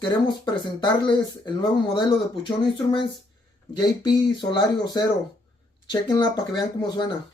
queremos presentarles el nuevo modelo de Puchón Instruments JP Solario 0. Chequenla para que vean cómo suena.